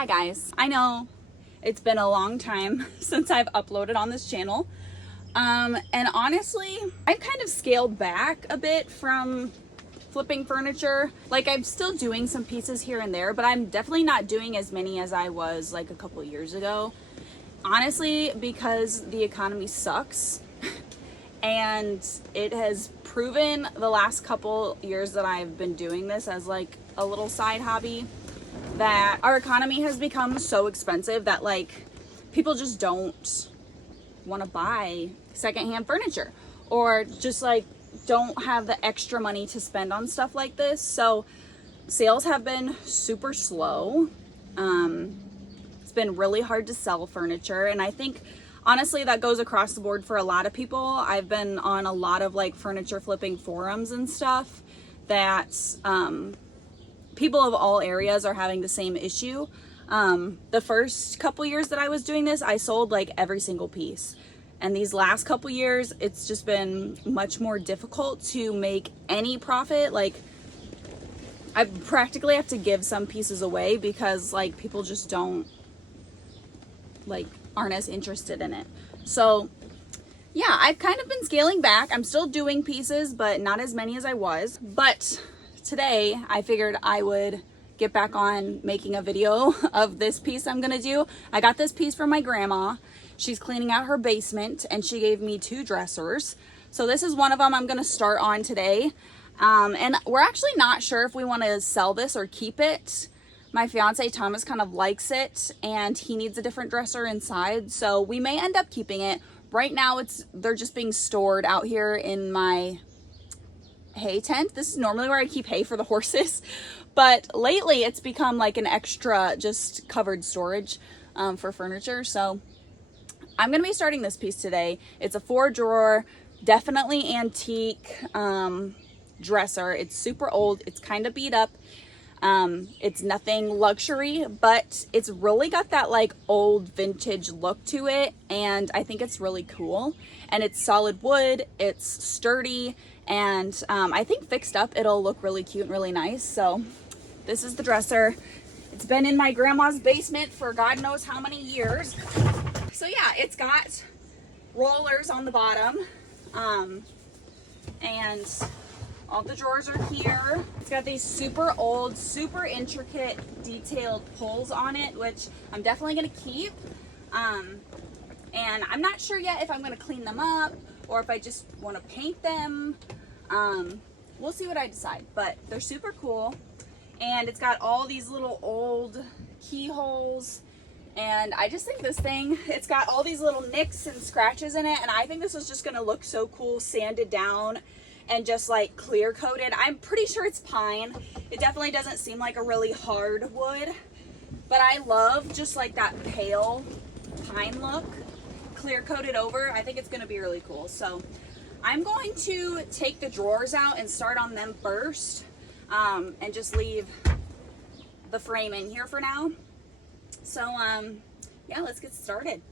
Hi guys, I know it's been a long time since I've uploaded on this channel. And honestly, I've kind of scaled back a bit from flipping furniture. Like, I'm still doing some pieces here and there, but I'm definitely not doing as many as I was like a couple years ago. Honestly, because the economy sucks and it has proven the last couple years that I've been doing this as like a little side hobby that our economy has become so expensive that like people just don't want to buy secondhand furniture, or just like don't have the extra money to spend on stuff like this. So sales have been super slow. It's been really hard to sell furniture, and I think honestly that goes across the board for a lot of people. I've been on a lot of like furniture flipping forums and stuff that people of all areas are having the same issue. The first couple years that I was doing this, I sold like every single piece. And these last couple years, it's just been much more difficult to make any profit. Like, I practically have to give some pieces away because like people just don't aren't as interested in it. So yeah, I've kind of been scaling back. I'm still doing pieces, but not as many as I was. But today I figured I would get back on making a video of this piece I'm gonna do. I got this piece from my grandma. She's cleaning out her basement and she gave me 2 dressers. So this is one of them I'm gonna start on today. And we're actually not sure if we want to sell this or keep it. My fiance Thomas kind of likes it and he needs a different dresser inside, so we may end up keeping it. Right now they're just being stored out here in my hay tent. This is normally where I keep hay for the horses, but lately it's become like an extra just covered storage for furniture. So I'm gonna be starting this piece today. It's a 4-drawer, definitely antique dresser. It's super old, it's kind of beat up. It's nothing luxury, but it's really got that like old vintage look to it, and I think it's really cool. And it's solid wood, it's sturdy, and I think fixed up it'll look really cute and really nice. So this is the dresser. It's been in my grandma's basement for God knows how many years. So yeah, it's got rollers on the bottom, and all the drawers are here. It's got these super old, super intricate, detailed pulls on it, which I'm definitely gonna keep. And I'm not sure yet if I'm gonna clean them up or if I just wanna paint them. We'll see what I decide, but they're super cool. And it's got all these little old keyholes. And I just think this thing, it's got all these little nicks and scratches in it. And I think this is just gonna look so cool, sanded down and just like clear coated. I'm pretty sure it's pine. It definitely doesn't seem like a really hard wood, but I love just like that pale pine look, clear coated over. I think it's gonna be really cool. So I'm going to take the drawers out and start on them first, and just leave the frame in here for now. So yeah, let's get started.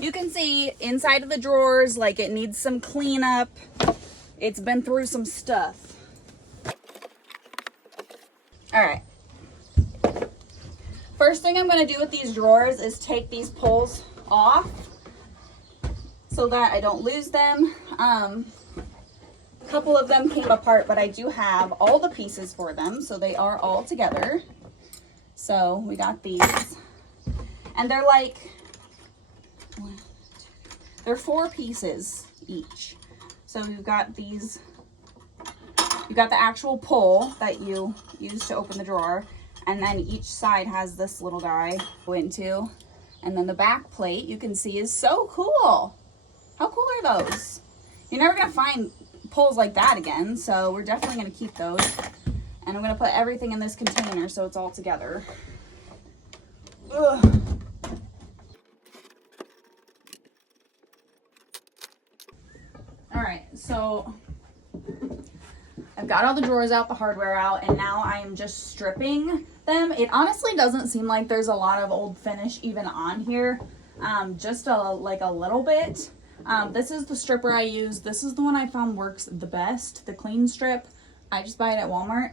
You can see inside of the drawers, like it needs some cleanup. It's been through some stuff. All right. First thing I'm gonna do with these drawers is take these pulls off so that I don't lose them. A couple of them came apart, but I do have all the pieces for them, so they are all together. So we got these, and they're like, they're 4 pieces each. So you've got these, you've got the actual pull that you use to open the drawer, and then each side has this little guy to go into, and then the back plate you can see is so cool. How cool are those? You're never gonna find pulls like that again, so we're definitely gonna keep those. And I'm gonna put everything in this container so it's all together. Ugh. All right, so I've got all the drawers out, the hardware out, and now I'm just stripping them. It honestly doesn't seem like there's a lot of old finish even on here, just like a little bit. This is the stripper I use. This is the one I found works the best, the clean strip. I just buy it at Walmart.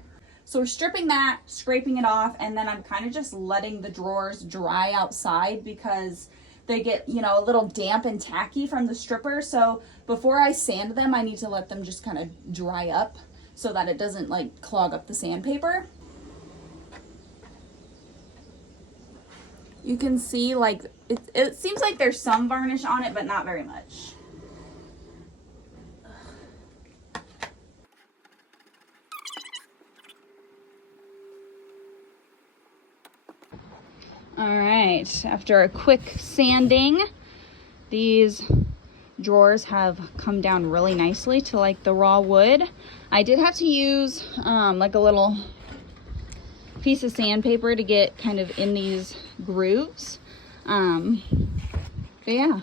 So we're stripping that, scraping it off, and then I'm kind of just letting the drawers dry outside because they get, you know, a little damp and tacky from the stripper. So before I sand them, I need to let them just kind of dry up so that it doesn't like clog up the sandpaper. You can see like it seems like there's some varnish on it, but not very much. All right, after a quick sanding, these drawers have come down really nicely to like the raw wood. I did have to use like a little piece of sandpaper to get kind of in these grooves. But yeah,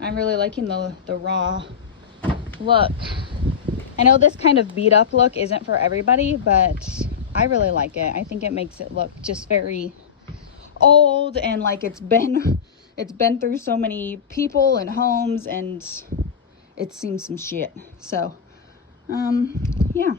I'm really liking the raw look. I know this kind of beat up look isn't for everybody, but I really like it. I think it makes it look just very old and like it's been through so many people and homes and it's seen some shit. So yeah.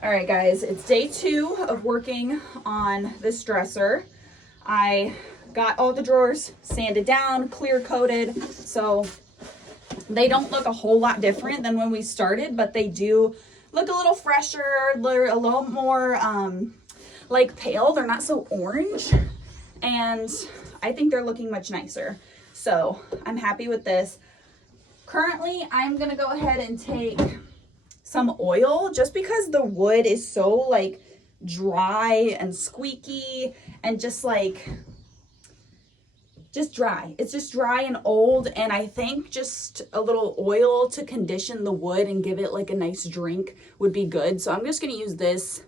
All right, guys, it's day 2 of working on this dresser. I got all the drawers sanded down, clear coated, so they don't look a whole lot different than when we started, but they do look a little fresher, they're a little more like pale. They're not so orange, and I think they're looking much nicer. So I'm happy with this. Currently, I'm gonna go ahead and take some oil just because the wood is so like dry and squeaky and just dry. It's just dry and old, and I think just a little oil to condition the wood and give it like a nice drink would be good. So I'm just going to use this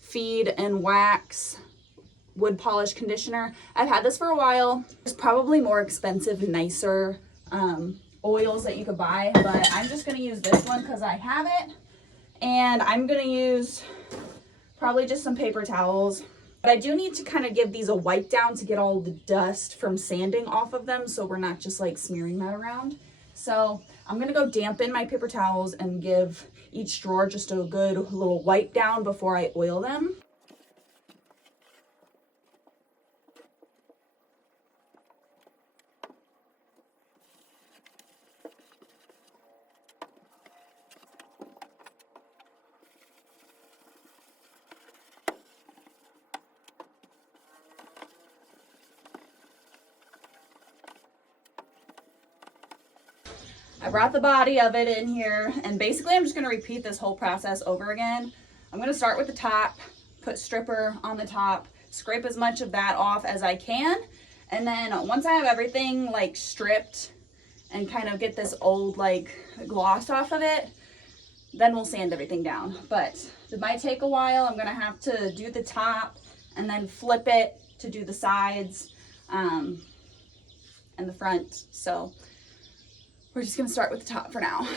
Feed and Wax wood polish conditioner. I've had this for a while. It's probably more expensive, nicer oils that you could buy, but I'm just going to use this one because I have it. And I'm going to use probably just some paper towels. But I do need to kind of give these a wipe down to get all the dust from sanding off of them so we're not just like smearing that around. So I'm going to go dampen my paper towels and give each drawer just a good little wipe down before I oil them. I brought the body of it in here, and basically I'm just going to repeat this whole process over again. I'm going to start with the top, put stripper on the top, scrape as much of that off as I can, and then once I have everything like stripped and kind of get this old like gloss off of it, then we'll sand everything down. But it might take a while. I'm going to have to do the top and then flip it to do the sides and the front. So we're just going to start with the top for now.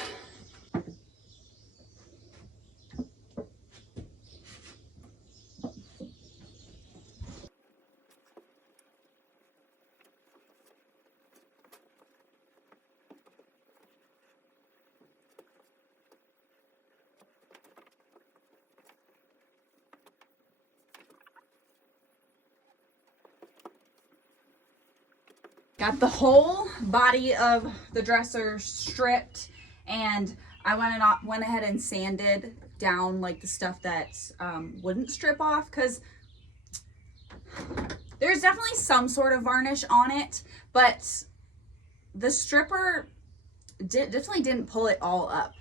Got the whole body of the dresser stripped, and I went ahead and sanded down like the stuff that wouldn't strip off, because there's definitely some sort of varnish on it, but the stripper definitely didn't pull it all up,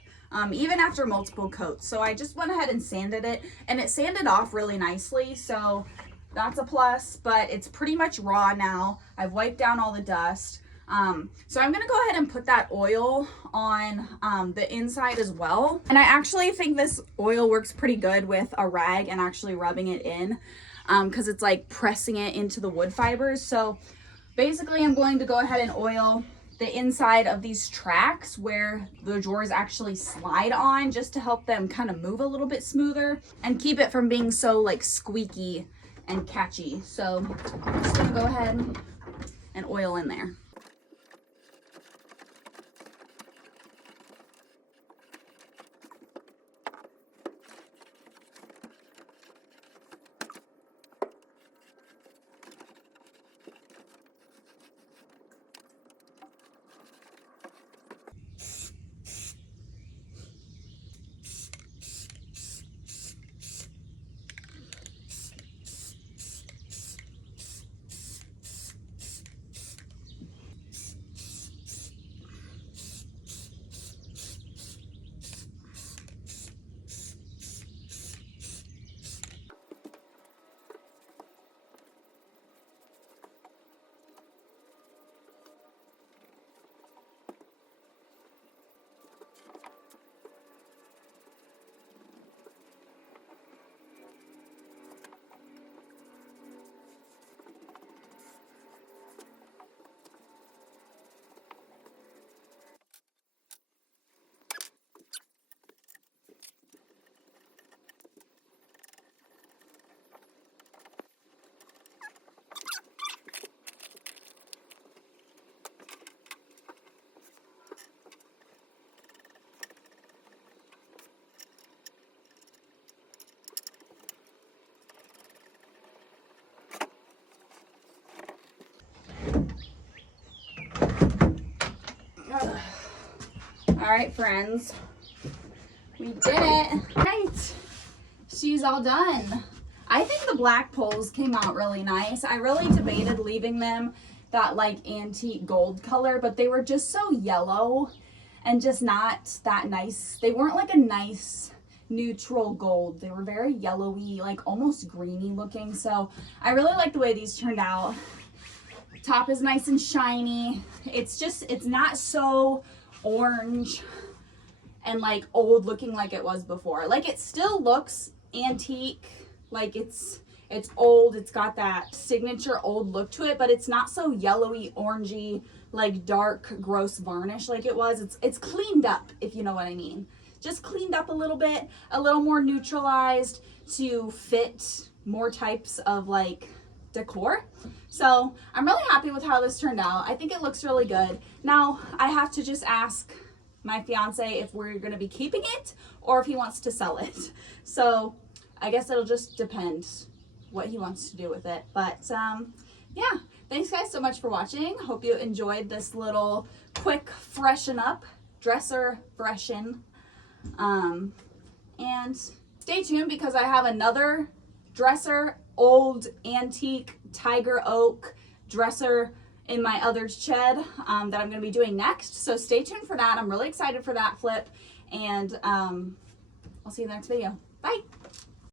even after multiple coats. So I just went ahead and sanded it, and it sanded off really nicely. So that's a plus, but it's pretty much raw now. I've wiped down all the dust. So I'm gonna go ahead and put that oil on the inside as well. And I actually think this oil works pretty good with a rag and actually rubbing it in, because it's like pressing it into the wood fibers. So basically I'm going to go ahead and oil the inside of these tracks where the drawers actually slide on, just to help them kind of move a little bit smoother and keep it from being so like squeaky and catchy. So I'm just gonna go ahead and oil in there. All right, friends, we did it. Right, she's all done. I think the black poles came out really nice. I really debated leaving them that like antique gold color, but they were just so yellow and just not that nice. They weren't like a nice neutral gold. They were very yellowy, like almost greeny looking. So I really like the way these turned out. Top is nice and shiny. It's not so orange and like old looking like it was before. Like it still looks antique, like it's old. It's got that signature old look to it, but it's not so yellowy, orangey, like dark, gross varnish like it was. It's cleaned up, if you know what I mean. Just cleaned up a little bit, a little more neutralized to fit more types of like decor. So I'm really happy with how this turned out. I think it looks really good. Now I have to just ask my fiance if we're going to be keeping it or if he wants to sell it. So I guess it'll just depend what he wants to do with it. But yeah, thanks guys so much for watching. Hope you enjoyed this little quick freshen up, dresser freshen. And stay tuned because I have another dresser, old antique tiger oak dresser in my other shed that I'm going to be doing next. So stay tuned for that. I'm really excited for that flip, and I'll see you in the next video. Bye.